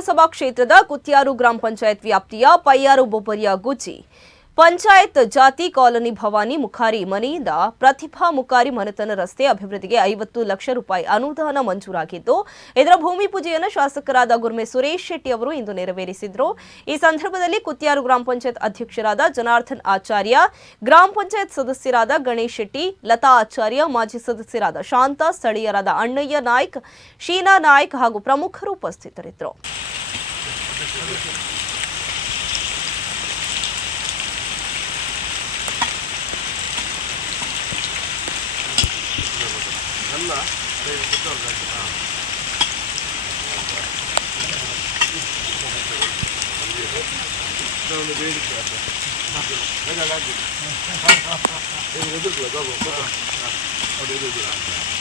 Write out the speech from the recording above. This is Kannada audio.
ವಿಧಾನಸಭಾ ಕ್ಷೇತ್ರದ ಕುತ್ಯಾರು ಗ್ರಾಮ ಪಂಚಾಯತ್ ವ್ಯಾಪ್ತಿಯ ಪಯ್ಯಾರು ಬೊಬ್ಬರಿಯ ಗುಜ್ಜಿ. ಪಂಚಾಯತ್ ಜಾತಿ ಕಾಲೋನಿ ಭವಾನಿ ಮುಖಾರಿ ಮನೆಯಿಂದ ಪ್ರತಿಭಾ ಮುಖಾರಿ ಮನೆತನ ರಸ್ತೆ ಅಭಿವೃದ್ಧಿಗೆ ಐವತ್ತು ಲಕ್ಷ ರೂಪಾಯಿ ಅನುದಾನ ಮಂಜೂರಾಗಿದ್ದು, ಇದರ ಭೂಮಿ ಪೂಜೆಯನ್ನು ಶಾಸಕರಾದ ಗುರ್ಮೆ ಸುರೇಶ್ ಶೆಟ್ಟಿ ಅವರು ಇಂದು ನೆರವೇರಿಸಿದರು. ಈ ಸಂದರ್ಭದಲ್ಲಿ ಕುತ್ಯಾರು ಗ್ರಾಮ ಪಂಚಾಯತ್ ಅಧ್ಯಕ್ಷರಾದ ಜನಾರ್ದನ್ ಆಚಾರ್ಯ, ಗ್ರಾಮ ಪಂಚಾಯತ್ ಸದಸ್ಯರಾದ ಗಣೇಶ್ ಶೆಟ್ಟಿ, ಲತಾ ಆಚಾರ್ಯ, ಮಾಜಿ ಸದಸ್ಯರಾದ ಶಾಂತಾ, ಸ್ಥಳೀಯರಾದ ಅಣ್ಣಯ್ಯ ನಾಯ್ಕ್, ಶೀನಾ ನಾಯ್ಕ್ ಹಾಗೂ ಪ್ರಮುಖರು ಉಪಸ್ಥಿತರಿದ್ದರು. நல்லா அதை எடுத்து வந்தாச்சுதான் வந்து வேடிக்கை அப்படியே அப்படியே